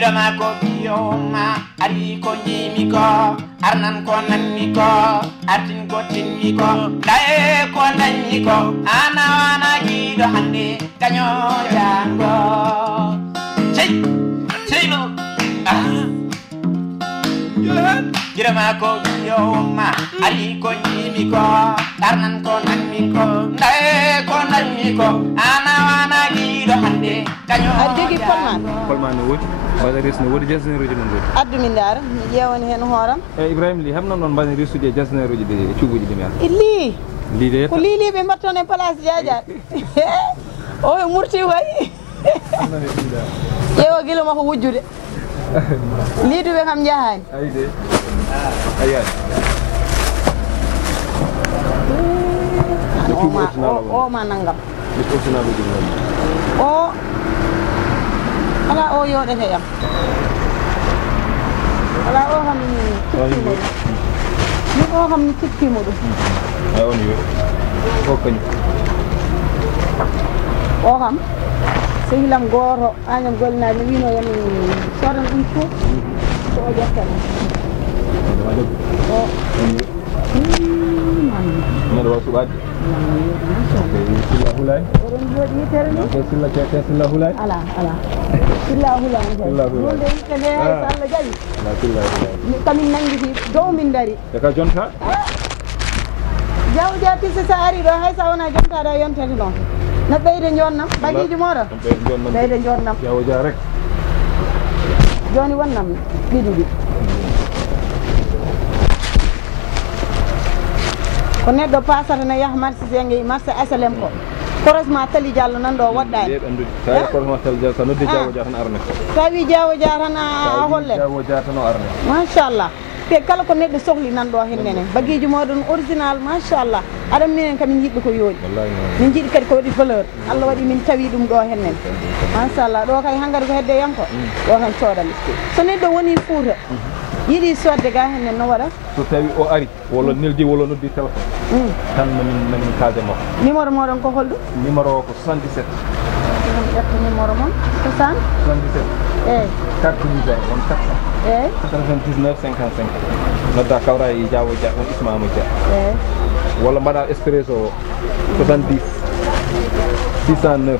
birama ko biyoma ari ko jimi ko arnan ko nanni ko artin ko tinni ko dae ko nanni ko ana wana gido hande kanyo jango sei no birama ko biyoma ari ko jimi ko arnan ko nanni ko dae ko nanni ko ana wana gido hande kanyo Polman no wodi bana resno wodi jasneruji non wodi addu min dar mi jewani hen horam Ibrahim li hamna non bana resude jasneruji de cubuji de mi ar li de ko li be mbattone place jaja o murti way yewa gilo mako wujjude lidu be kam jahani ayde ayat o ma nangam ko sina be dum o ala o yodete yam ala o ham ni o ham ni tippimo dum ay on yo ko kany o ham sehilam goro anyam golna ni wino yam sodan dum fu so o jattana o ne do subadi silla hulay oron jodi terni silla hulay ala silla hulay silla hulay de kene salla jayi la silla hulay ni kamin nangi fi do min dari ka jonta jaw jati se sa ari do hay sa wona jonta da yontati non na beyde jonnam bagiji modo beyde jonnam yawo ja rek joni wonnam didi ko neddo pasata na yah marché sengi marché asalem ko korosma tali jallo nan do waddani tay korosma tali jallo tan noddi jawo ja tan arne tawi jawo ja tan a holle jawo ja tan arne machallah te kala ko neddo sohli nan do hennene bagiji modon original machallah adam minen kam min yiddo ko yoodi wallahi min jidi kadi ko wadi valeur Allah wadi min tawi dum do hennen machallah do kay hangar ko hedde yanko do tan codami so neddo woni fuuta yidi sodde ga hennen no wada so tawi o ari wala neldi wala noddi téléphone tan min kaade mo numéro modon ko holdo numéro ko 77 numéro mon 77 carte d'identité on 99 55 nodda kawra e jawo ja on ismaama ja wala mbada espresso 70 609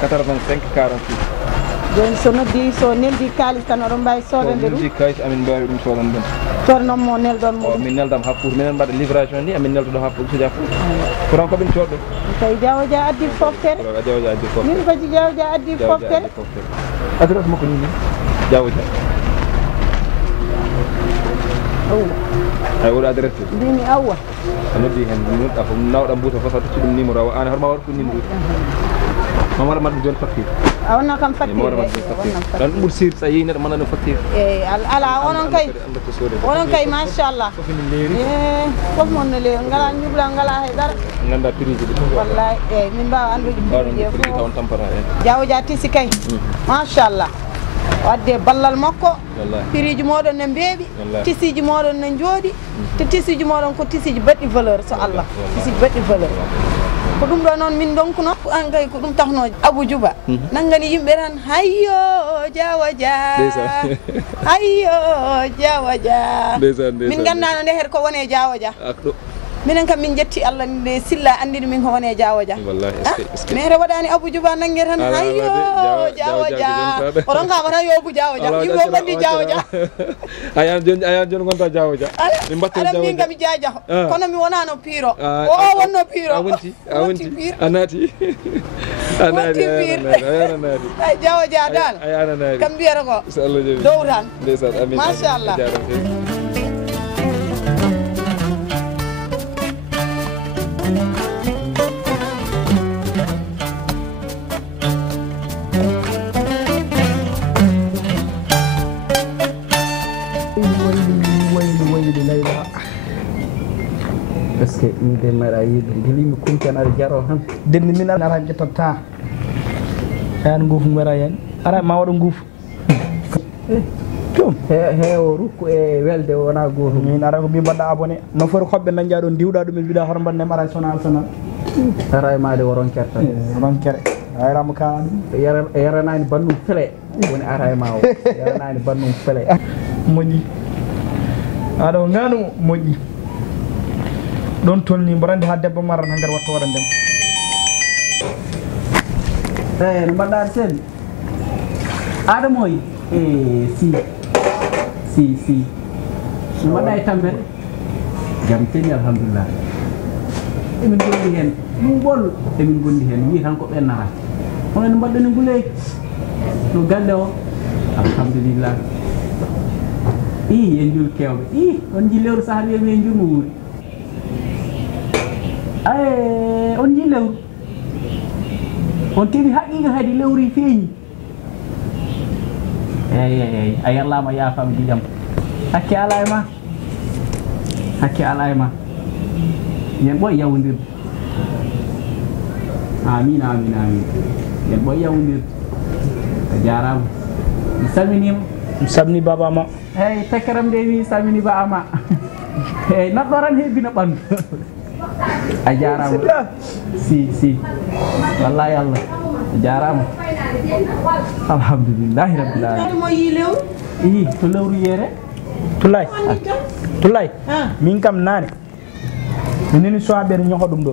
85 46 joni so noddi so neldi kalis tan oɗon mbawi sodande ɗum neldi kalis amin mbawi ɗum sodande ɗum tornon mo neldon mo min neldam happude minen mbaɗa livration ni amin neldoɗo happude so jafo courant ko ɓen coɗɗo tawi jawo ja addi foftere jawo ja addi foftere min faji jawo ja addi foftere adresse makko ni jawo ja ay wala adresse mbimi awwa a noddi hen nodɗa ko nawɗa mbuuta fof sa tocci ɗum numéro an horma waɗa ɗum numéro mamara madɗum joni facture a wonno kam facture dan ɗum ɓuuri sirde sa yeyi neɗɗo manna ɗum facture ala onon kay machallah fof mon no leewi ngala ñubla ngala haydara ganda prix ji ɗum wallahi eyyi min mbawa andude prix ji taw tampata hen jawo ja tisi kay machallah wadde ballal makko prix ji moɗon ne mbeeɓi tisiji moɗon ne jooɗi te tisiji moɗon ko tisiji baɗɗi valeur so Allah tisiji baɗɗi valeur ko ɗum ɗo noon min donkuno an kay ko ɗum tahno Abou Djouba nangani yimɓe tan hayyo jawo ja hayyo jawo ja min gandano nde her ko wone jawo ja minen kam min jetti Allah nde silla andini min ko wone jawo ja mais re waɗani Abou Djouba nangue tan hayyo jawo ja oɗon kama tan yo Abou jawo ja yimɓe o ɓandi jawo ja ayan joni gonta jawo ja min mbatta jawo min kam jaja kono mi wonano piro o wonno piro a wonti a naati ay jawo ja dal kam mbiyata ko dow tan machallah parce que inde mara yiɗo belimi kumten aɗa jaro tan denni min ara ƴettata an nguufu mara hen ara ma waɗa nguufu tum heewo rukku e welde wona goto min ara ko mbi mbaɗɗa abonné no foti hoɓɓe dañƴa ɗon diwɗa ɗum e mbiɗa hoto mbaɗnem ara sona alsana ara e made woron kerta woron kere ayrama ka yaranani bandum télé woni ara e ma o yalanani bannum fele moƴƴi aɗa o nganu moƴƴi ɗon tolni mbo randi ha debbo maran ha ngar watta waɗa ndem no mbaɗɗa sel Adamoy si no mbaɗɗa e tampere jam teni alhamdulillah emin gondi hen ɗum bol emin gondi hen wi tan ko ɓennata hono no mbaɗɗoni nguleyki no galle o alhamdulillah en jul kewɓe on ji lewru saha wiyami en julmo wuuri on ji lewru on keeɓi haqiqa kadi lewru feeñi eyyi a yallama yafama ɗiƴam hakke ala e ma hakke ala e ma yen ɓoye yawdirde amin yen ɓoye yawdirde a jarama mi salminima mi salmini baba ma eyyi tekkeram nde wi salmini baba ma eyyi neɗɗo tan hebbina ɓandu a jarama si wallahi Allah a jarama alhamdulillahi rabbil alamin to lewru yeere Tulay min kam nane minini soaɓe no ñoho ɗum ɗo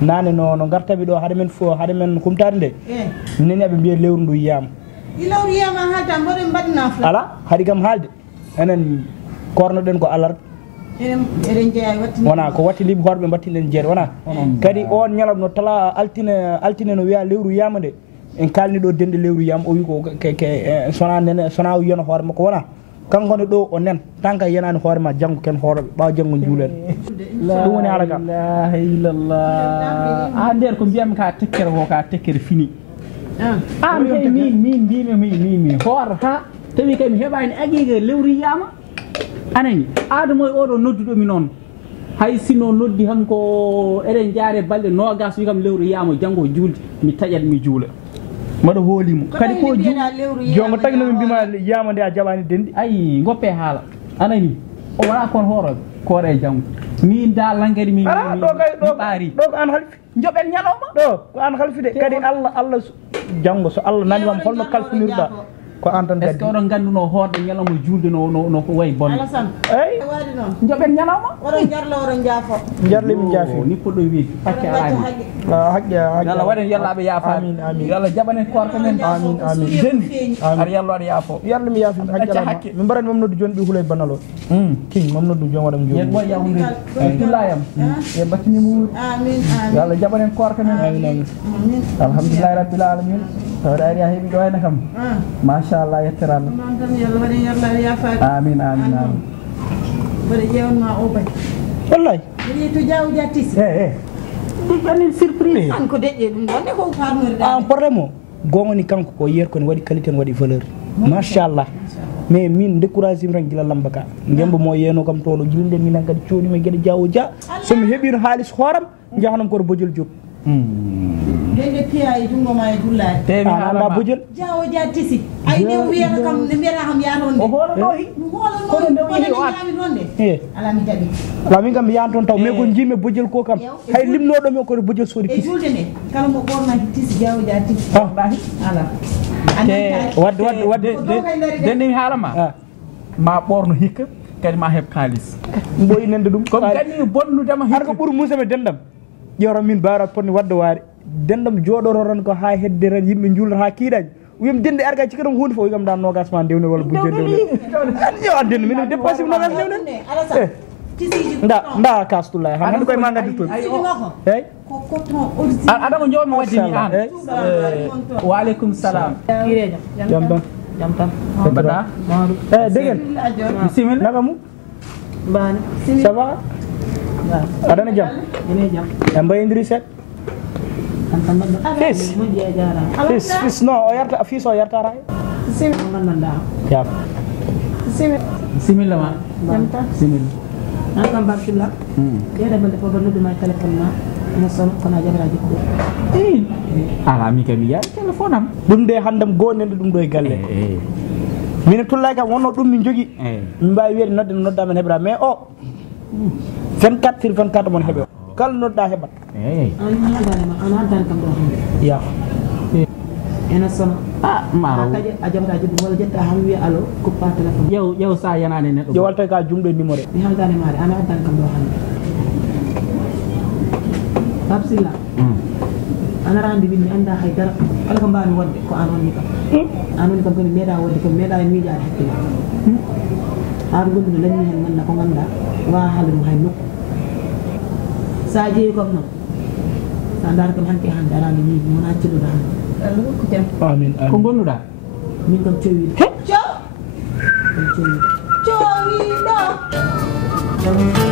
nane no gartaɓe ɗo haade men fo haade men kumtade nde mineni aɓe mbiya lewru ndu yiyama lewru yiyama haalta mboɗen mbaɗina fla ala haadi kam haalde enen kornoɗen ko alarba eɗen jeeya wattini wona ko watti liɓe hoorɓe mbattinɗen jeere wona kadi on ñalawma no tala altine no wiya lewru yiyama nde en kalni ɗo dende lewru yiyama o wi ko sona nene sona yiyana hoore makko wona kanko ne ɗo o nen tant que yenani hoorema janggo ken hooroɓe ɓawa janggo juulen ɗum woni ala kam la ilaha illallah a nder ko mbiyami ka tekkere ko ka tekkere fini min mbimi hoore ha tawi kay mi heɓani aqiqa lewru yiyama anani Adamo e oɗo nodduɗomi noon hay sino noddi hanko eɗen jaare balɗe nogas wi kam lewru yiyama janggo juulde mi taƴat mi juula mbaɗa hoolimo kadi ko jongo tagi nomi mbima yiyama nde a jaɓani dendi ayi goppe haala anani o wona kon hooroɓe koore e janggo min dalan kadi mi ɓaari ɗo ko an halfi joɓen ñalawma ɗo ko an halfi de kadi Allah janggo so Allah nanimama holno kalfinirɗa ko an tan est ce que oɗon ganduno hoorde ñalawma julde no ko wayi bonde eyyi waɗi noon joɓen ñalawma oɗon jarla oɗon jaafo jarle min jaafi ni poɗɗo wiide hakke alama haqqe Allah waɗen yallaɓe yaafami amin yo Allah jaɓanen korka men amin dendi aɗa yallo aɗa yaafo yalla mi yaafi haqqe alama min mbarani mamnodou joni ɓi hulay banalo king mamnodou joni waɗam joni yen ɓoy yawde tullayam yen battinimo wuuri amin yo Allah jaɓanen korka men amin alhamdulillahi rabbil alamin tawde ari a heeɓi ɗo henna kam machallah yettere Allah noon tan yalla waɗen yallade yaafade amin mbaɗa ƴewanma o bay wallahi mbiɗa to jawdi a tisi ɗiɓɓanen surprise kanko deƴƴe ɗum ɗon ne ko farnoriɗa probléme o gongoni kanko ko yeer kone waɗi qualité ne waɗi valeur machallah mais min découragé mi tan gila lamba ka ndembo mo yeno kam toɗo jilden minen kadi coɗimi e gueɗe jawo dia somi heeɓino haalis hooram jahanam koto bojol job dende piya e jungo ma e dullade temi anda bojol jawo dia tisi ay ne wiyata kam ne mbiyata kam yaton de o hoolo ɗo kono nde wii o yaami toon de ala mi jaɓi ala min kam mi yahan toon taw mais ko jimmi bojol ko kam hay limnoɗomi koto bojol soodi tisi e julde nde kala mo ɓornaki tisi jawo dia tisi wallahi ala wadde dende mi haalama ma ɓorno hikka kadi ma heɓ kalis mboyi nande ɗum comme kadi bonnudema har ko ɓuuri musame dendam ƴewran min bara ponni wadde waare dendam jooɗoro ron ko ha hedde ren yimɓe juulata ha kiiɗaji wiyam dende arga cikka ɗum hunde fof wiyam da nogas ma ndewne walla budde ndewne yo addende min dépassé nogas ndewne nda kastulla han hande koye ma gaddi toon eyyi adama jowmi waddini an waaleykum salam jam tan mbaɗa eyyi degen bisimilla naka mum bane ça va aɗana jam e mbayidiri seeɗa fils non o yarta fils o yartara yam similla ma similla an kam barkilla ƴeeɗa balɗe fof nodduma téléphone ma ene sono kono a jaɓata jikkuɗo ala mi kam yiyaɗa téléphone am ɗum de handam gonɗende ɗum ɗo e galle mine tullay kam wonno ɗum min jogui min mbawi wiyede nodde no noddamen heɓra mais o 24/24 mon heɓe kala nodɗa heɓat ya ena sono maro kaje a jamata jiddu wala jetta ham wi allo coupa téléphone yow sa yanane neddo yo walta ka jumɗo numéro mi haldane maade ana addan kam do hande babsilla ana randi binni anda haydara kala ko mbani wonde ko an wonni kam an woni kam ko meeda wonde ko meeda en miijaade hakkille har gondude lañi hen ganna ko ganda wa haala mo hay nokku sa jeeyi comme non sa ndar kam hanke hande arande ni wona cellude hande Allah ko jam amin ko gonnuda min kam cowi cowi cowi do